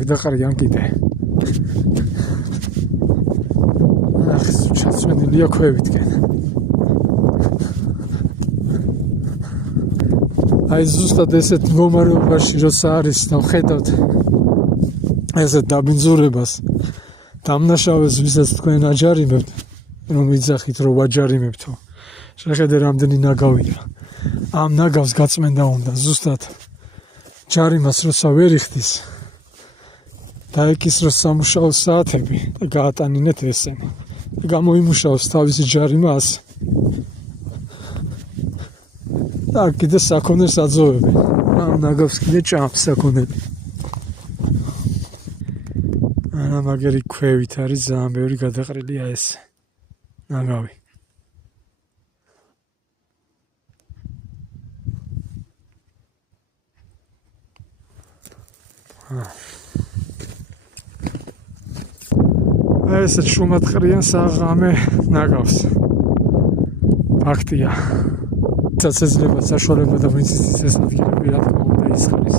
მაგდაყრიან კიდე. ახ, ჩაცმენილია ქვევითკენ. აი ზუსტად ესეთ მდგომარეობაში როცა არის და ვხედავთ ესეთ დაბინძურებას, დამნაშავეს ვისაც თქვენ აჯარიმებთ, რომ ვიძახით რომ ვაჯარიმებთო. შეხედე რამდენი ნაგავია. ამ ნაგავს გაწმენდა უნდა ზუსტად ჯარიმას როცა ვერ იხდის და ეკისროს სამუშაო საათები და გაატანინეთ ესენ და გამოიმუშაოს თავისი ჯარიმა ასე. და კიდე საქონელს აძოვებენ. ამ ნაგავს კიდე ჭამს საქონელი. არა მაგერი ქვევით არის ძალიან ბევრი გადაყრილია ეს ნაგავი. ესეთ შუმად ყრიან საღამე ნაგავს. ფაქტია. ეძლევა საშუალება და ვინც იცის ეს ადგილები რა თქმა უნდა ისხრის.